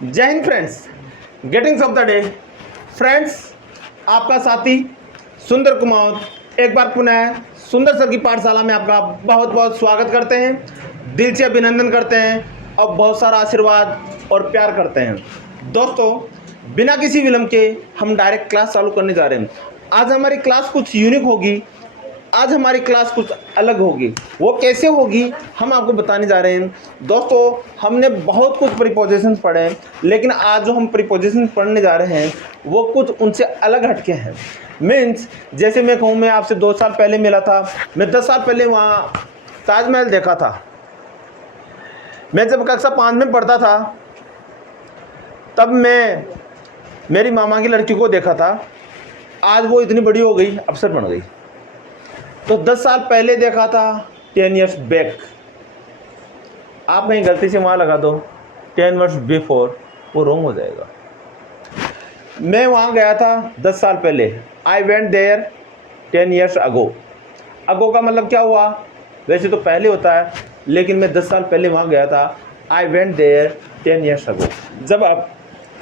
जय Hind friends, greetings of the day. Friends, आपका साथी सुंदर कुमार एक बार पुनः सुंदर सर की पाठशाला में आपका बहुत बहुत स्वागत करते हैं, दिल से अभिनंदन करते हैं और बहुत सारा आशीर्वाद और प्यार करते हैं। दोस्तों, बिना किसी विलंब के हम डायरेक्ट क्लास चालू करने जा रहे हैं। आज हमारी क्लास कुछ यूनिक होगी, आज हमारी क्लास कुछ अलग होगी। वो कैसे होगी हम आपको बताने जा रहे हैं। दोस्तों, हमने बहुत कुछ प्रीपोजिशन पढ़े हैं, लेकिन आज जो हम प्रीपोजिशन पढ़ने जा रहे हैं वो कुछ उनसे अलग हटके हैं। मीन्स जैसे मैं कहूँ, मैं आपसे 2 साल पहले मिला था, मैं 10 साल पहले वहाँ ताजमहल देखा था। मैं जब कक्षा 5 में पढ़ता था तब मैं मेरी मामा की लड़की को देखा था। आज वो इतनी बड़ी हो गई, अफसर बन गई। तो 10 साल पहले देखा था, 10 years बैक। आप कहीं गलती से वहाँ लगा दो 10 years बिफोर, वो रॉन्ग हो जाएगा। मैं वहाँ गया था 10 साल पहले। आई वेंट देयर 10 years अगो। अगो का मतलब क्या हुआ? वैसे तो पहले होता है, लेकिन मैं 10 साल पहले वहाँ गया था। आई वेंट देयर 10 years अगो। जब आप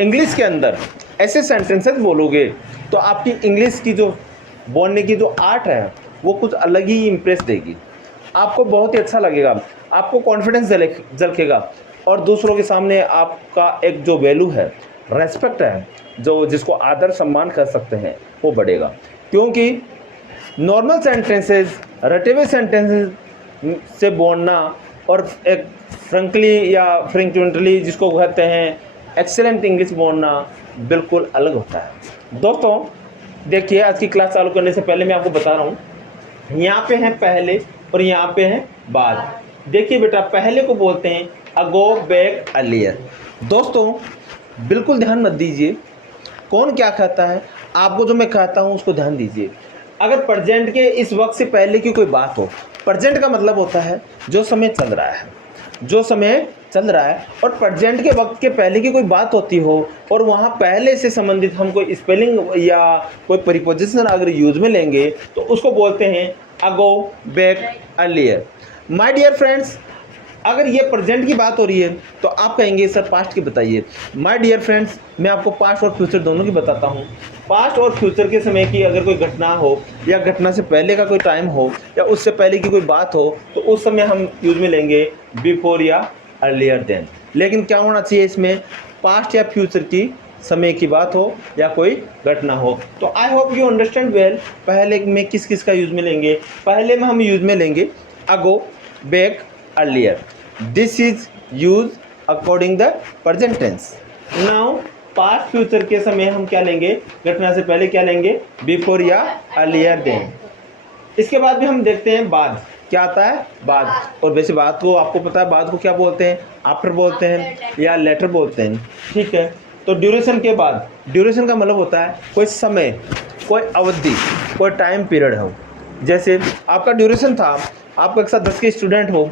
इंग्लिश के अंदर ऐसे सेंटेंसेस बोलोगे तो आपकी इंग्लिश की जो बोलने की जो आर्ट है वो कुछ अलग ही इम्प्रेस देगी। आपको बहुत ही अच्छा लगेगा, आपको कॉन्फिडेंस झलकेगा और दूसरों के सामने आपका एक जो वैल्यू है, रेस्पेक्ट है, जो जिसको आदर सम्मान कर सकते हैं, वो बढ़ेगा। क्योंकि नॉर्मल सेंटेंसेस, रटे हुए सेंटेंसेस से बोलना और एक फ्रेंकली या फ्रिक्वेंटली जिसको कहते हैं एक्सेलेंट इंग्लिश बोलना बिल्कुल अलग होता है। दोस्तों देखिए, आज की क्लास चालू करने से पहले मैं आपको बता रहा हूँ, यहाँ पे है पहले और यहाँ पे है बाद। देखिए बेटा, पहले को बोलते हैं अगो, बैक, अर्लियर। दोस्तों बिल्कुल ध्यान मत दीजिए कौन क्या कहता है, आपको जो मैं कहता हूँ उसको ध्यान दीजिए। अगर प्रेजेंट के इस वक्त से पहले की कोई बात हो, प्रेजेंट का मतलब होता है जो समय चल रहा है, जो समय चल रहा है, और प्रेजेंट के वक्त के पहले की कोई बात होती हो और वहाँ पहले से संबंधित हम कोई स्पेलिंग या कोई प्रीपोजिशन अगर यूज में लेंगे तो उसको बोलते हैं ago, back, earlier. My dear friends, अगर ये प्रेजेंट की बात हो रही है तो आप कहेंगे सर पास्ट की बताइए। माय डियर फ्रेंड्स, मैं आपको पास्ट और फ्यूचर दोनों की बताता हूँ। पास्ट और फ्यूचर के समय की अगर कोई घटना हो या घटना से पहले का कोई टाइम हो या उससे पहले की कोई बात हो तो उस समय हम यूज में लेंगे बिफोर या अर्लियर देन। लेकिन क्या होना चाहिए इसमें, पास्ट या फ्यूचर की समय की बात हो या कोई घटना हो। तो I hope you understand well. पहले में किस किस का यूज में लेंगे? पहले में हम यूज में लेंगे ago, back, earlier. This is use according the present tense. Now past future के समय हम क्या लेंगे? घटना से पहले क्या लेंगे? बिफोर या अर्लियर देन। इसके बाद भी हम देखते हैं बाद। क्या आता है? बाद। और वैसे बाद को आपको पता है, बाद को क्या बोलते हैं? आफ्टर बोलते हैं या लेटर बोलते हैं, ठीक है। तो ड्यूरेशन के बाद, ड्यूरेशन का मतलब होता है कोई समय, कोई अवधि, कोई टाइम पीरियड हो। जैसे आपका ड्यूरेशन था, आप कक्षा 10 के स्टूडेंट हो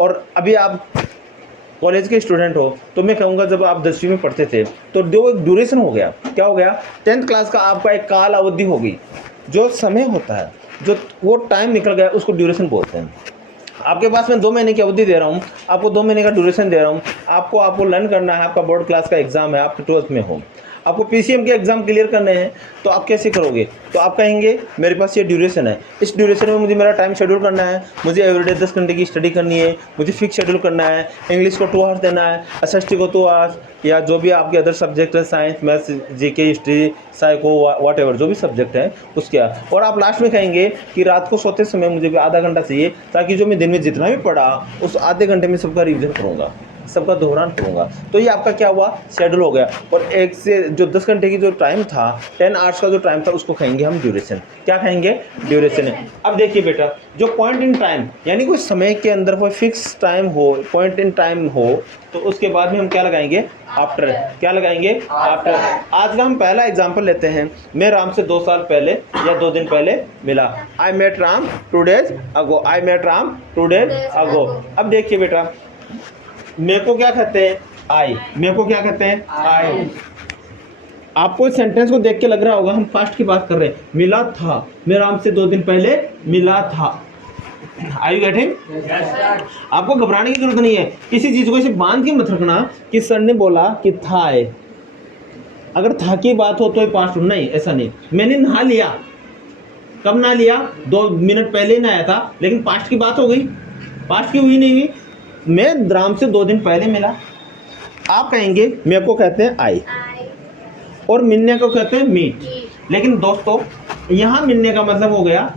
और अभी आप कॉलेज के स्टूडेंट हो, तो मैं कहूँगा जब आप 10वीं में पढ़ते थे तो जो ड्यूरेशन हो गया, क्या हो गया? 10th क्लास का आपका एक काल अवधि होगी। जो समय होता है, जो वो टाइम निकल गया, उसको ड्यूरेशन बोलते हैं। आपके पास मैं 2 महीने की अवधि दे रहा हूँ, आपको 2 महीने का ड्यूरेशन दे रहा हूँ। आपको लर्न करना है, आपका बोर्ड क्लास का एग्जाम है, आप 12th में हो, आपको पीसीएम के एग्जाम क्लियर करने हैं, तो आप कैसे करोगे? तो आप कहेंगे मेरे पास ये ड्यूरेशन है, इस ड्यूरेशन में मुझे मेरा टाइम शेड्यूल करना है, मुझे एवरीडे 10 घंटे की स्टडी करनी है, मुझे फिक्स शेड्यूल करना है, इंग्लिश को 2 आवर्स देना है, एसएसटी को 2 आवर्स, या जो भी आपके अदर सब्जेक्ट है, science, maths, GK, history, psycho, what ever जो भी सब्जेक्ट है उसके। और आप लास्ट में कहेंगे कि रात को सोते समय मुझे भी आधा घंटा चाहिए, ताकि जो मैं दिन में जितना भी पढ़ा उस आधे घंटे में सबका रिविजन करूँगा, सबका दोहरान करूँगा। तो ये आपका क्या हुआ? शेड्यूल हो गया। और एक से जो 10 घंटे की जो टाइम था, 10 आवर्स का जो टाइम था, उसको कहेंगे हम ड्यूरेशन। क्या कहेंगे? ड्यूरेशन है। अब देखिए बेटा, जो पॉइंट इन टाइम यानी कोई समय के अंदर कोई फिक्स टाइम हो, पॉइंट इन टाइम हो, तो उसके बाद में हम क्या लगाएंगे? आफ्टर। क्या लगाएंगे? आफ्टर। आज का हम पहला एग्जाम्पल लेते हैं। मैं राम से 2 साल पहले या 2 दिन पहले मिला। I met Ram 2 days ago. I met Ram 2 days ago. अब देखिए बेटा, मेरे को क्या कहते हैं? आई। मेरे को क्या कहते हैं? आई। आपको इस सेंटेंस को देख के लग रहा होगा हम पास्ट की बात कर रहे हैं। मिला था, मैं राम से 2 दिन पहले मिला था। Are you getting? आपको घबराने की जरूरत नहीं है, किसी चीज को ऐसे बांध के मत रखना कि सर ने बोला कि था है, अगर था की बात हो तो ये पास्ट नहीं, ऐसा नहीं। मैंने नहा लिया, कब नहा लिया? 2 मिनट पहले ही नहाया था, लेकिन पास्ट की बात हो गई, पास्ट की हुई नहीं हुई। मैं राम से 2 दिन पहले मिला, आप कहेंगे मेरे को कहते हैं आई, और मिलने को कहते हैं मीट। लेकिन दोस्तों यहाँ मिलने का मतलब हो गया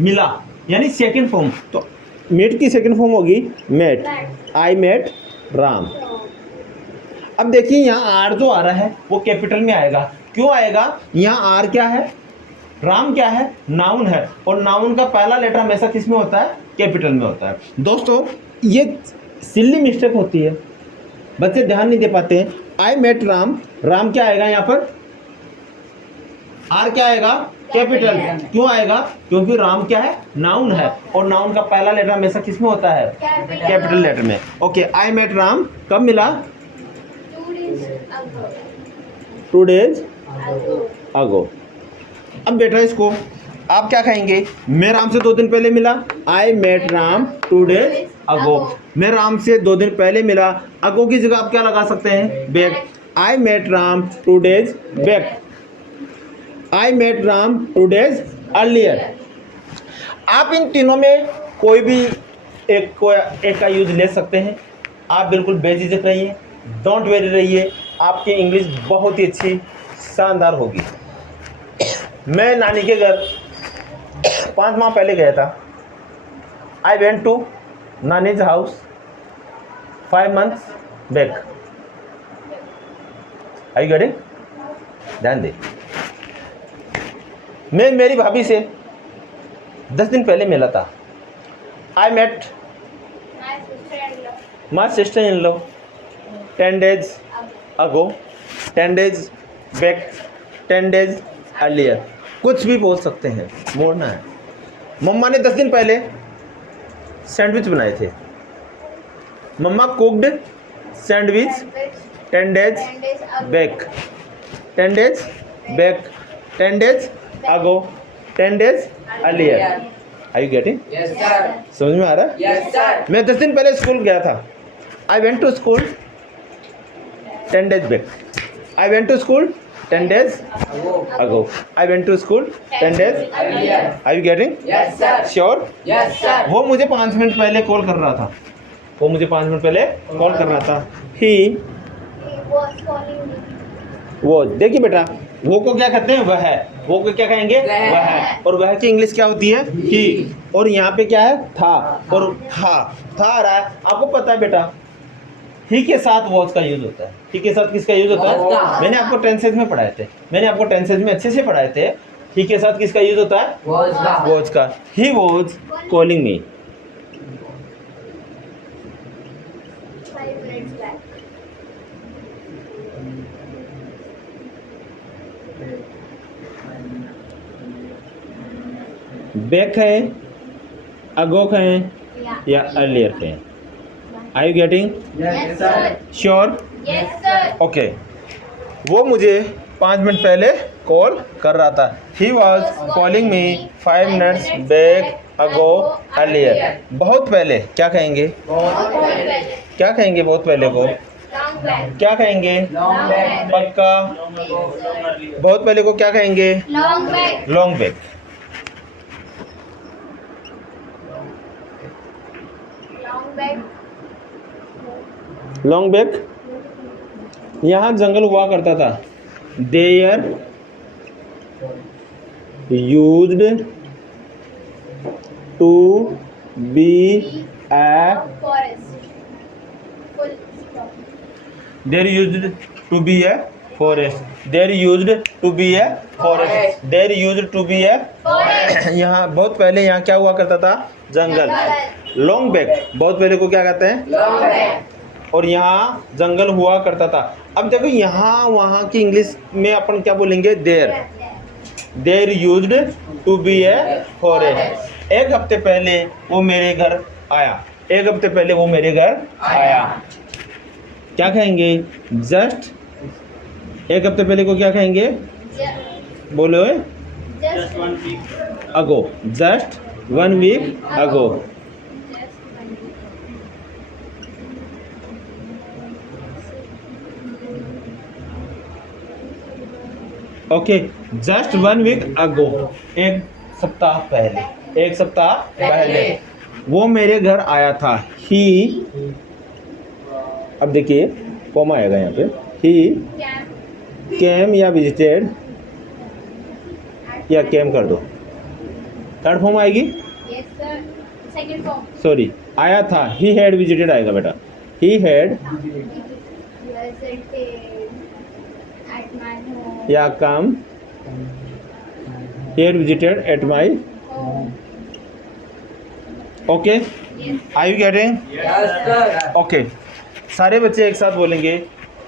मिला, यानी सेकंड फॉर्म। तो मीट की सेकंड फॉर्म होगी मेट, आई मेट राम। अब देखिए यहाँ आर जो आ रहा है वो कैपिटल में आएगा। क्यों आएगा? यहाँ आर क्या है? राम क्या है? नाउन है, और नाउन का पहला लेटर हमेशा किस में होता है? कैपिटल में होता है। दोस्तों ये सिल्ली मिस्टेक होती है, बच्चे ध्यान नहीं दे पाते हैं। आई मेट राम, राम क्या आएगा यहाँ पर? आर क्या आएगा? कैपिटल। क्यों आएगा? क्योंकि राम क्या है? नाउन है, और नाउन का पहला लेटर हमेशा किस में होता है? कैपिटल लेटर में। ओके, आई मेट राम कब मिला? 2 days ago। अब बेटा इसको आप क्या कहेंगे? मैं राम से 2 दिन पहले मिला, I met Ram 2 days ago। मैं राम से 2 दिन पहले मिला, अगो की जगह आप क्या लगा सकते हैं? Back. I met Ram 2 days back, I met Ram 2 days earlier. आप इन तीनों में कोई भी एक का यूज ले सकते हैं। आप बिल्कुल बेझिझक रहिए, डोंट वेरी रहिए, आपकी इंग्लिश बहुत ही अच्छी शानदार होगी। मैं नानी के घर 5 माह पहले गया था। I went to nani's house 5 months back. Are you getting? ध्यान दे, मैं मेरी भाभी से 10 दिन पहले मिला था। I met my sister in law 10 days ago, 10 days back, 10 days earlier। कुछ भी बोल सकते हैं, मोड़ना है। मम्मा ने 10 दिन पहले सैंडविच बनाए थे। मम्मा cooked sandwich 10 days back, 10 days back, 10 days ago, 10 days earlier। Are you getting? Yes sir। समझ में आ रहा है? Yes sir। मैं 10 दिन पहले स्कूल गया था। I went to school 10 days back। I went to school 10 days ago। I went to school 10 days Earlier। Are you getting? Yes sir। Sure? Yes sir। वो मुझे 5 मिनट पहले कॉल कर रहा था, वो मुझे 5 मिनट पहले कॉल कर रहा था। He वो देखिए बेटा, वो को क्या कहते हैं? वह है। वो को क्या कहेंगे? वह है। और वह की इंग्लिश क्या होती है? ही। और यहाँ पे क्या है? था। और था आ रहा है। आपको पता है बेटा, ही के साथ वॉज का यूज होता है। ही के साथ किसका यूज होता है? मैंने आपको टेंसेज में पढ़ाए थे, मैंने आपको टेंसेज में अच्छे से पढ़ाए थे। ही के साथ किसका यूज होता है? वॉज का। He was calling me. Back है, अगो कहें या अर्लियर कहें। Are you getting? Yes sir। Sure? Yes sir। Okay. वो मुझे 5 मिनट पहले कॉल कर रहा था। He was calling me 5 minutes back ago earlier. बहुत पहले क्या कहेंगे? क्या कहेंगे बहुत पहले को? क्या कहेंगे? Long back। पक्का? बहुत पहले को क्या कहेंगे? Long back। Long back. Long back. यहाँ जंगल हुआ करता था। There used to be a there used to be a forest. There used to be a forest. There used to be a यहाँ बहुत पहले यहाँ क्या हुआ करता था? जंगल। लॉन्ग बैक बहुत पहले को क्या कहते हैं? Long back। और यहाँ जंगल हुआ करता था। अब देखो यहाँ वहाँ की इंग्लिश में अपन क्या बोलेंगे? There. There used to be a forest. 1 हफ्ते पहले वो मेरे घर आया। 1 हफ्ते पहले वो मेरे घर आया। क्या कहेंगे? जस्ट। 1 हफ्ते पहले को क्या कहेंगे? बोलो Just 1 week ago. Just 1 week ago. Okay, just 1 week ago, एक सप्ताह पहले, एक सप्ताह पहले वो मेरे घर आया था। ही, अब देखिए कॉमा आएगा यहाँ पे। ही केम या विजिटेड या केम कर दो, थर्ड फॉर्म आएगी। Yes, sir. Second form. Sorry, आया था, ही हैड विजिटेड आएगा बेटा। He had Visited at my home. या come, he had visited at my. Home. Okay, Yes. Are you getting? Yes, sir. Okay, सारे बच्चे एक साथ बोलेंगे।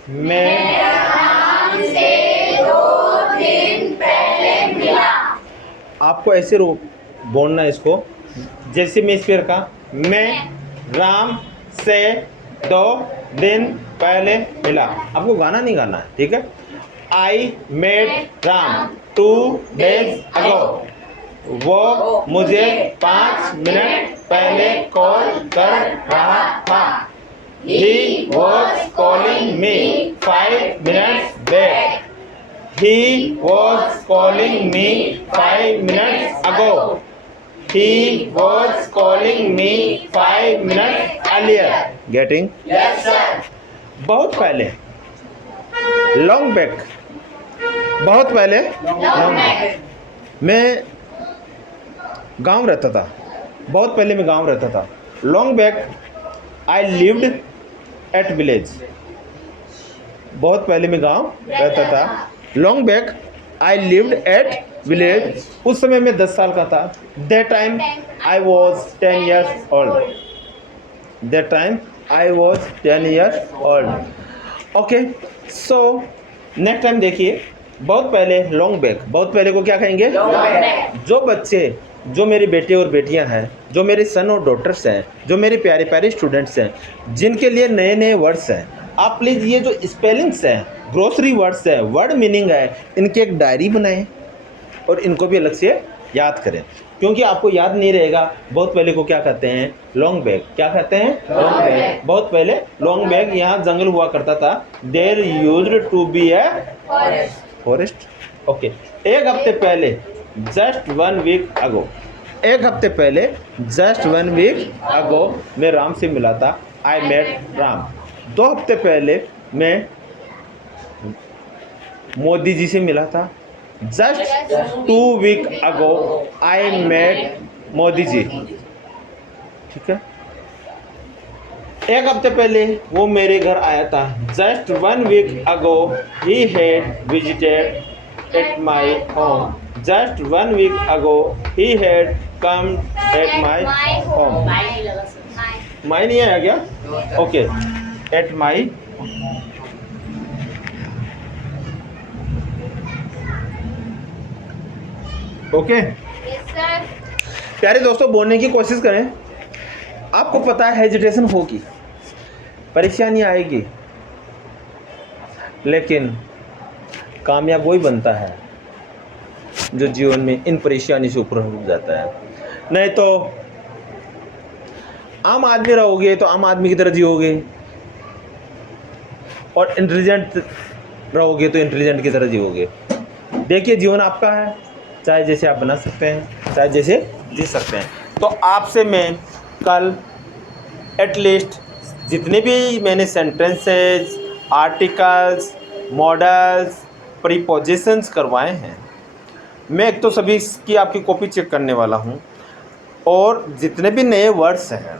मैं आपको ऐसे बोलना है इसको, जैसे मैं इस पे रखा, मैं राम से 2 दिन पहले मिला। आपको गाना नहीं गाना है, ठीक है। I met Ram 2 days ago। वो मुझे 5 मिनट पहले कॉल कर रहा था। He was calling me 5 minutes back. He was calling me 5 minutes ago. He was calling me 5 minutes earlier. Getting? Yes, sir. बहुत पहले, long back, बहुत पहले, long back। मैं गांव रहता था, बहुत पहले मैं गांव रहता था। Long back I lived at village, बहुत पहले मैं गांव रहता था। Long back I lived at village, उस समय मैं 10 साल का था। That time I was 10 years old. That time I was 10 years old. Okay, so next time देखिए, बहुत पहले लॉन्ग बैक, बहुत पहले को क्या कहेंगे? Long back. जो बच्चे, जो मेरे बेटे और बेटियां हैं, जो मेरे सन और डॉटर्स हैं, जो मेरे प्यारे प्यारे स्टूडेंट्स हैं, जिनके लिए नए नए वर्ड्स हैं, आप प्लीज़ ये जो स्पेलिंग्स हैं, ग्रोसरी वर्ड्स हैं, वर्ड मीनिंग है, इनकी एक डायरी बनाएं और इनको भी अलग से याद करें, क्योंकि आपको याद नहीं रहेगा बहुत पहले को क्या कहते हैं? Long back. क्या कहते हैं? Long back. बहुत पहले लॉन्ग बैक यहाँ जंगल हुआ करता था। There used to be a Forest. Forest. Okay, एक हफ्ते पहले, जस्ट 1 week ago, एक हफ्ते पहले, जस्ट 1 week ago, मैं राम से मिला था। I met Ram. 2 हफ्ते पहले मैं मोदी जी से मिला था। Just 2 week ago, I met Modi ji. ठीक है, एक हफ्ते पहले वो मेरे घर आया था। Just 1 week ago, he had visited at my home. Just 1 week ago, he had come at my home. My नहीं आया क्या? Okay, at my। Okay, Yes, sir. प्यारे दोस्तों, बोलने की कोशिश करें। आपको पता है हेजिटेशन होगी, परेशानी आएगी, लेकिन कामयाब वही बनता है जो जीवन में इन परेशानी से ऊपर उठ जाता है। नहीं तो आम आदमी रहोगे तो आम आदमी की तरह जियोगे, और इंटेलिजेंट रहोगे तो इंटेलिजेंट की तरह जियोगे। देखिए, जीवन आपका है, चाहे जैसे आप बना सकते हैं, चाहे जैसे जी सकते हैं। तो आपसे मैं कल एटलीस्ट जितने भी मैंने सेंटेंसेस, आर्टिकल्स, मॉडल्स, प्रीपोजिशंस करवाए हैं, मैं एक तो सभी की आपकी कॉपी चेक करने वाला हूं, और जितने भी नए वर्ड्स हैं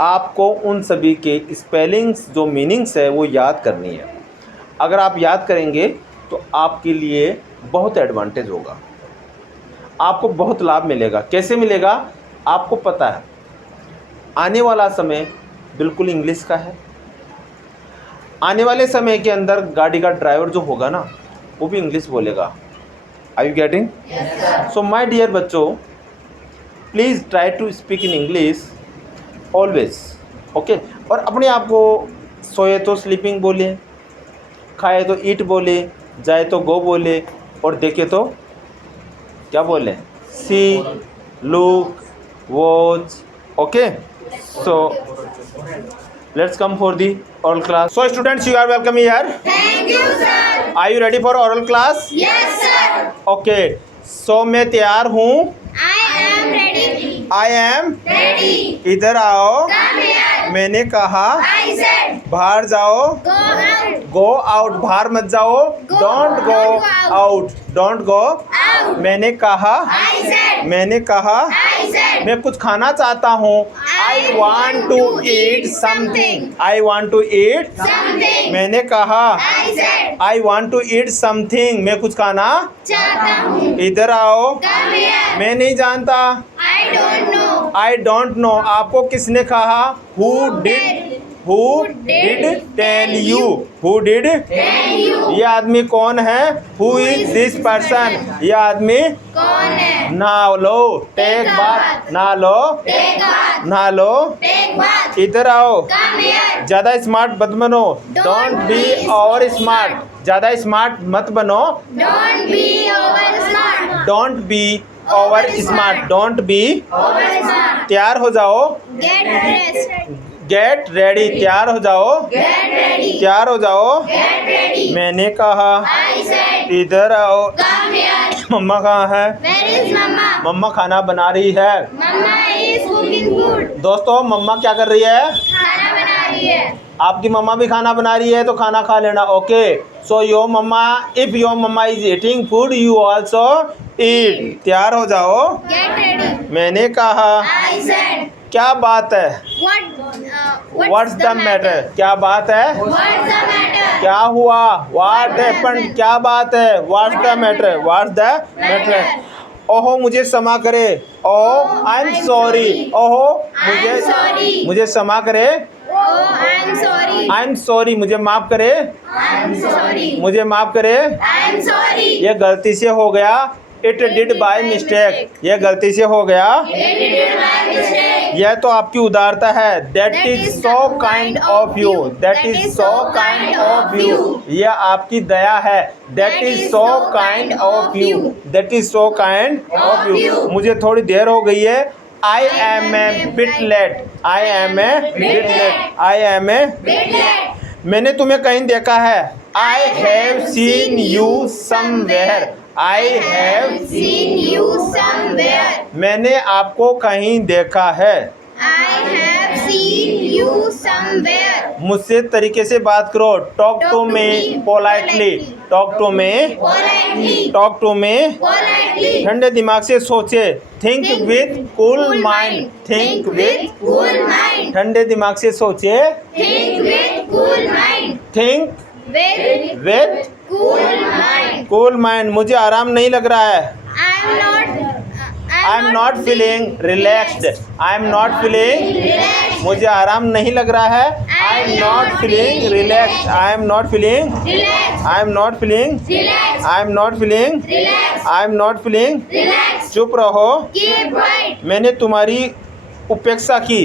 आपको उन सभी के स्पेलिंग्स, जो मीनिंग्स है, वो याद करनी है। अगर आप याद करेंगे तो आपके लिए बहुत एडवांटेज होगा, आपको बहुत लाभ मिलेगा। कैसे मिलेगा? आपको पता है आने वाला समय बिल्कुल इंग्लिश का है। आने वाले समय के अंदर गाड़ी का ड्राइवर जो होगा ना, वो भी इंग्लिश बोलेगा। Are you getting? So my dear बच्चों, please try to speak in English always. Okay, और अपने आप को सोए तो स्लीपिंग बोले, खाए तो ईट बोले, जाए तो गो बोले, और देखे तो क्या बोले? सी, look, watch. Okay, so let's come for the oral class. So students, you are welcome here. Thank you, sir. Are you ready for oral class? Yes, sir. Okay, so मैं तैयार हूँ. I am ready. I am. Ready. इधर आओ. Come here. मैंने कहा. I said. बाहर जाओ. Go out. Go out. बाहर मत जाओ. Don't go out. Don't go. Out. मैंने कहा. I said. मैंने कहा. I said. मैं कुछ खाना चाहता हूँ. I want to eat something. I want to eat. Something. मैंने कहा. I said. I want to eat something. मैं कुछ खाना चाहता हूँ. इधर आओ. Come here. मैं नहीं जानता. I don't know. I don't know. आपको किसने कहा? Who did? Who did tell you? Who did? Tell you. ये आदमी कौन है? Who is this person? ये आदमी कौन है? ना लो. टेक बात. ना लो. Take bath. ना लो. Take bath. इधर आओ. Come here. ज्यादा स्मार्ट मत बनो. Don't be over smart. ज्यादा स्मार्ट मत बनो. Don't be over smart. Don't be over smart. Don't be. Over smart. तैयार हो जाओ. Get dressed. Get ready. तैयार हो जाओ. Get ready. तैयार हो जाओ. Get ready. मैंने कहा. I said. इधर आओ. Come here. मम्मा कहाँ है? Where is Mama? मम्मा खाना बना रही है. Mama is cooking food. दोस्तों, मम्मा क्या कर रही है? खाना बना रही है. आपकी मम्मा भी खाना बना रही है तो खाना खा लेना. Okay, so your mamma, if your mamma is eating food, you also eat. तैयार हो जाओ. Get ready. मैंने कहा. I said. क्या बात है? What's the matter? क्या बात है? What's the matter? क्या हुआ? What happened? क्या बात है? What's the matter? What's the matter? ओहो, मुझे क्षमा करे. ओह, आई एम सॉरी. ओहो, I'm sorry. मुझे क्षमा करे. Oh, I'm sorry. I am sorry. मुझे माफ करे. I'm sorry. मुझे माफ करे. I'm sorry. ये गलती से हो गया. It did by mistake. ये गलती से हो गया. It did my mistake. यह तो आपकी उदारता है. That is so kind of you. That is so kind of you. यह आपकी दया है. That is so kind of you. That is so kind of you. मुझे थोड़ी देर हो गई है. I am a bit late. I am a bit late. I am a. Bit late. मैंने तुम्हें कहीं देखा है. I have seen you somewhere. I have. Seen you somewhere. मैंने आपको कहीं देखा है. I have seen you somewhere. मुझसे तरीके से बात करो. Talk to me politely. Talk to me. Politely. Talk to me. Politely. ठंडे दिमाग से सोचे. Think with cool mind. Think Think with. with cool mind. ठंडे दिमाग से सोचे. Think with cool mind. Think With with cool mind. Cool mind. मुझे आराम नहीं लग रहा है. I am not feeling relaxed. I am not feeling. relaxed. मुझे आराम नहीं लग रहा है. I am not feeling relaxed. I am not feeling. Relax. I am not feeling. Relax. I am not feeling. Relax. I am not feeling. Relax. चुप रहो. Keep quiet. मैंने तुम्हारी उपेक्षा की.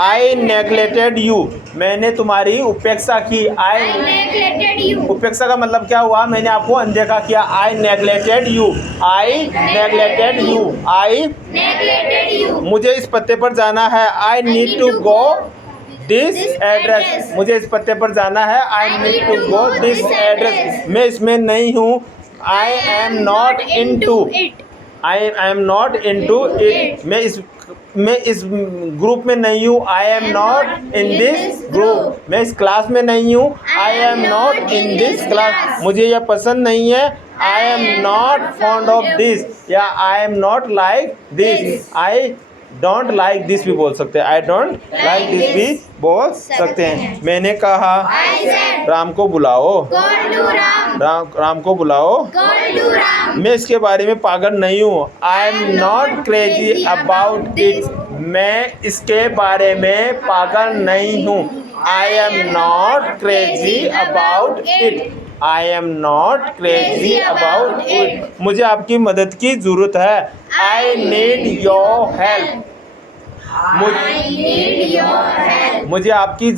I neglected you. मैंने तुम्हारी उपेक्षा की. I neglected you. उपेक्षा का मतलब क्या हुआ? मैंने आपको अनदेखा किया. I neglected you. I neglected you. I. Neglected you. मुझे इस पते पर जाना है. I need to go this address. मुझे इस पते पर जाना है. I need to go this address. मैं इसमें नहीं हूँ. I am not into. it. I am not into it. मैं इस ग्रुप में नहीं हूँ. I am not in this group. मैं इस क्लास में नहीं हूँ. I am not in this class. मुझे यह पसंद नहीं है. I am not fond of this. या I am not like this. I don't like this भी बोल सकते हैं. I don't like this भी बोल सकते हैं. मैंने कहा. I said. राम को बुलाओ. Call to Ram. राम को बुलाओ. Call to Ram. मैं इसके बारे में पागल नहीं हूँ. I am not crazy about it. मैं इसके बारे में पागल नहीं हूँ. I am not crazy about it. I am not crazy about it. मुझे आपकी मदद की ज़रूरत है. I need your help. I need your help. मुझे आपकी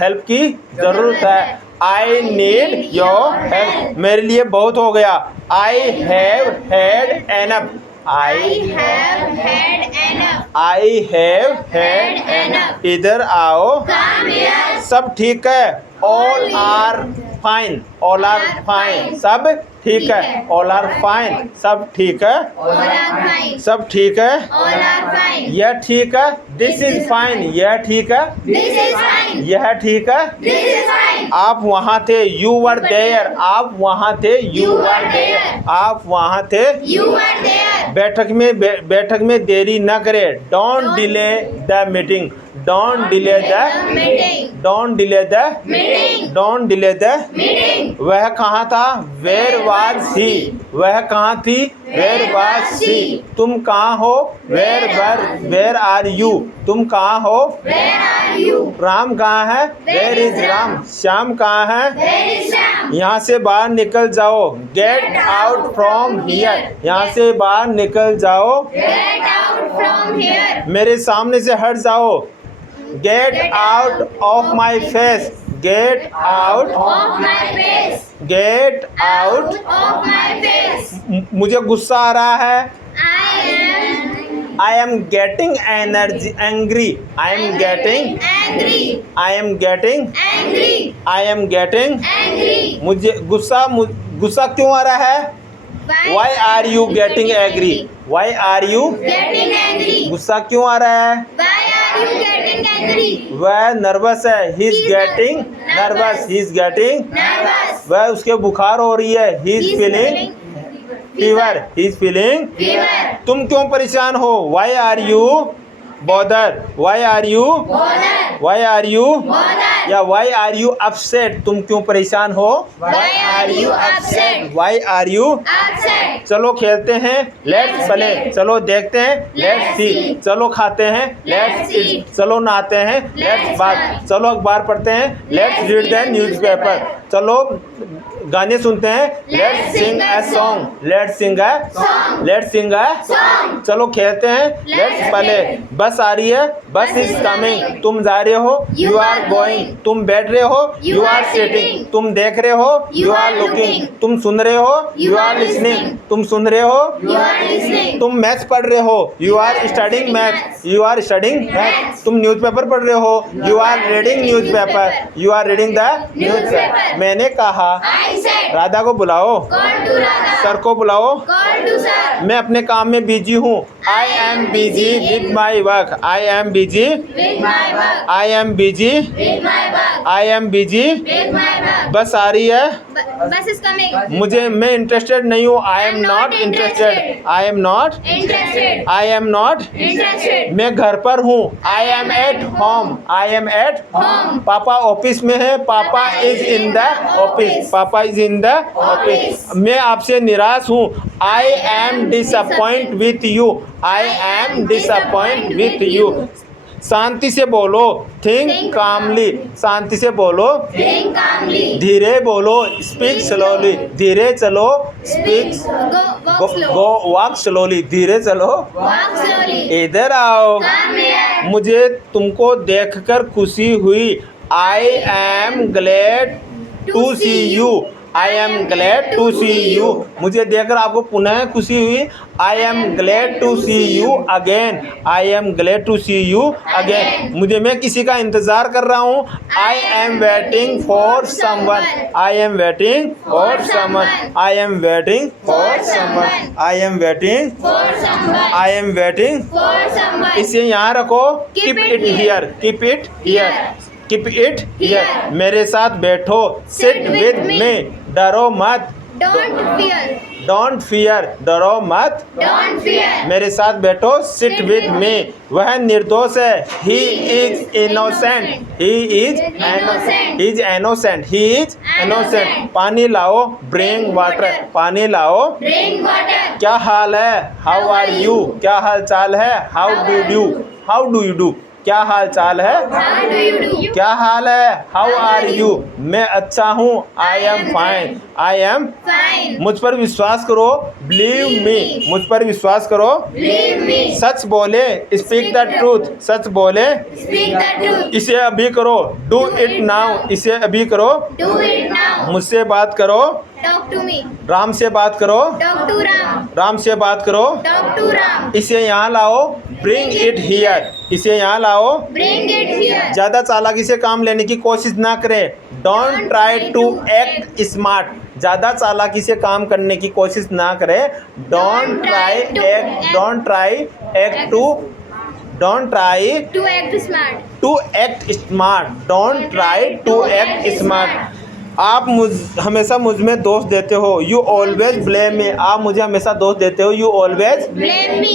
हेल्प की ज़रूरत है. I need your help. मेरे लिए बहुत हो गया. I have had enough. I have had enough. I have Had had enough. इधर आओ, Come here. सब ठीक है, all are fine, all are fine, सब ठीक है, ऑल आर फाइन, सब ठीक है, All are fine. सब ठीक है, All are fine. यह ठीक है, दिस इज फाइन, यह ठीक है, This is fine. यह ठीक है, This is fine. आप वहाँ थे, यू वर देयर, आप वहाँ थे, यू वर देयर, आप वहाँ थे, You are there. बैठक में देरी न करे, don't delay the meeting, don't delay the Meeting. Don't delay the Meeting. Don't delay the Meeting. वह कहाँ था, वेयर वाज ही, वह कहाँ थी, वेयर वाज सी, तुम कहाँ हो, वेयर आर यू, तुम कहाँ हो, Where are you? राम कहाँ है, वेयर इज राम, श्याम कहाँ है, Where is Sam? यहाँ से बाहर निकल जाओ, गेट आउट फ्रॉम हियर, यहाँ से बाहर निकल जाओ, Get out from here. मेरे सामने से हट जाओ, get out of my face, get out, Off my face. Get out, Of my face. मुझे गुस्सा आ रहा है, I am I am getting energy angry, I am getting, angry. I am getting, Angry. I am getting, Angry. मुझे गुस्सा क्यों आ रहा है, why are you getting angry, why are you, Getting angry. गुस्सा क्यों आ रहा है, Why are you getting angry? वह नर्वस है, he is He is getting nervous, he is getting, Nervous. वह उसके बुखार हो रही है, he is He is feeling feeling fever, he is feeling, fever. तुम क्यों परेशान हो, why are you bother, why are you, Bother. Why are you, Bother. या वाई आर यू अपसेट, तुम क्यों परेशान हो, Why are you upset? Why are you, Upset. चलो खेलते हैं, लेट्स Let's प्ले, play. चलो देखते हैं, लेट्स Let's सी, see. चलो खाते हैं, Let's लेट्स eat. ईट, चलो नहाते हैं, लेट्स Let's बात, bath. चलो अखबार पढ़ते हैं, let's Let's read read the the newspaper, newspaper. चलो गाने सुनते हैं, let's Let's sing sing a a song, song. Let's sing a Song. Let's sing a Song. चलो खेलते हैं, लेट्स Let's प्ले, play. बस आ रही है, बस Bus is is coming, coming. तुम जा रहे हो, You you are are going, going. तुम बैठ रहे हो, You you are are sitting, sitting. तुम देख रहे हो, You you are are looking, looking. तुम सुन रहे हो, You you are are listening, listening. तुम सुन रहे हो, You are listening. तुम मैथ्स पढ़ रहे हो, you are are studying studying maths, maths. You are studying maths, Maths. तुम न्यूज़पेपर पढ़ रहे हो, you are are reading reading newspaper, newspaper. You are reading the newspaper, Newspaper. मैंने कहा, I said. राधा को बुलाओ, Call to Radha. सर को बुलाओ, Call to sir. मैं अपने काम में बिजी हूँ, I am busy with my work, I am busy, With my work. I am busy, With my work. I am busy, With my work. बस आ रही है, Bus is coming. मैं interested नहीं हूँ, I am I'm not not interested, interested. I am not, Interested. I am not, Interested. मैं घर पर हूँ, I am at home, I am at Home. पापा ऑफिस में है, पापा इज इन द ऑफिस, पापा इज इन द ऑफिस, मैं आपसे निराश हूँ, I am disappoint with you, I am disappoint with you, शांति से बोलो, थिंक Think कामली, शांति से बोलो, Think calmly. धीरे बोलो, स्पीक स्लोली, धीरे चलो, स्पीक Walk slow. गो वॉक स्लोली, धीरे चलो, Walk slowly. इधर आओ, Come here. मुझे तुमको देखकर खुशी हुई, I am glad to see you, I am glad to see you, मुझे देखकर आपको पुनः खुशी हुई, I am glad to see you again, I am glad to see you again, मैं किसी का इंतजार कर रहा हूँ, I am waiting for someone, I am waiting for someone, I am waiting for someone, I am waiting, For someone. I am waiting, For someone. इसे यहाँ रखो, Keep keep it it here. Here, keep it here, Here. Keep it here, Here. मेरे साथ बैठो, sit Sit with with me. Me, डरो मत, Don't fear. Don't fear, डरो मत, Don't fear. मेरे साथ बैठो, सिट Sit विद with मी, वह निर्दोष है, he is is innocent, innocent. He is Innocent. Is innocent, he is innocent, Innocent. पानी लाओ, ब्रिंग Bring वाटर, water. पानी लाओ, Bring water. क्या हाल है, how How are are you, you? क्या हाल चाल है, how How do are you, you? How do you do, क्या हाल चाल है, How do you do? क्या हाल है, how How are are you, you? मैं अच्छा हूँ, I I am am fine, fine. I am, Fine. मुझ पर विश्वास करो, बिलीव Believe मी, me. मुझ पर विश्वास करो, Believe me. सच बोले, speak Speak the the truth, सच बोले, Speak the truth. इसे अभी करो, do Do it it now, now. इसे अभी करो, Do it now. मुझसे बात करो, Talk to me. राम से बात करो, Talk to Ram. राम से बात करो, Talk to Ram. इसे यहाँ लाओ, ब्रिंग इट हियर, इसे यहाँ लाओ। Bring it here. ज़्यादा चालाकी से काम लेने की कोशिश ना करें, don't try to act smart, ज़्यादा चालाकी से काम करने की कोशिश ना करें, don't try act To act smart. To act smart, don't try to act smart. आप हमेशा मुझ में दोष देते हो, यू ऑलवेज ब्लेम मी, आप मुझे हमेशा दोष देते हो, you always Blame me.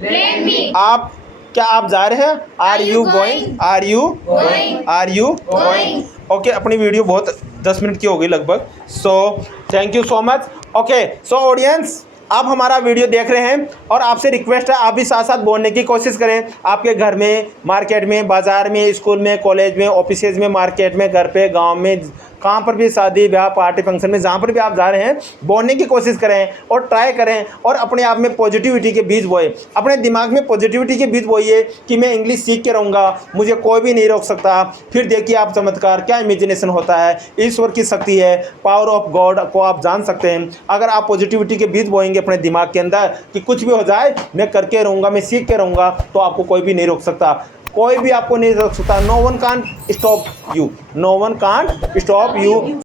Blame me. आप क्या आप जा रहे हैं, are Are you you going, going? Are you Going. Are you Going. Okay, अपनी वीडियो बहुत 10 मिनट की हो गई लगभग, so thank you so much. Okay, so audience, आप हमारा वीडियो देख रहे हैं और आपसे रिक्वेस्ट है आप भी साथ साथ बोलने की कोशिश करें। आपके घर में, मार्केट में, बाज़ार में, स्कूल में, कॉलेज में, ऑफिसेज में, मार्केट में, घर पे, गांव में, कहाँ पर भी शादी ब्याह पार्टी फंक्शन में जहाँ पर भी आप जा रहे हैं, बोलने की कोशिश करें और ट्राई करें और अपने आप में पॉजिटिविटी के बीज बोए, अपने दिमाग में पॉजिटिविटी के बीज बोइए कि मैं इंग्लिश सीख के रहूँगा, मुझे कोई भी नहीं रोक सकता। फिर देखिए आप चमत्कार, क्या इमेजिनेशन होता है, ईश्वर की शक्ति है, पावर ऑफ गॉड को आप जान सकते हैं। अगर आप पॉजिटिविटी के बीज बोएंगे अपने दिमाग के अंदर कि कुछ भी हो जाए मैं करके रहूँगा, मैं सीख के रहूँगा, तो आपको कोई भी नहीं रोक सकता, कोई भी आपको नहीं रोक सकता। No one can't stop you, no one can't stop you.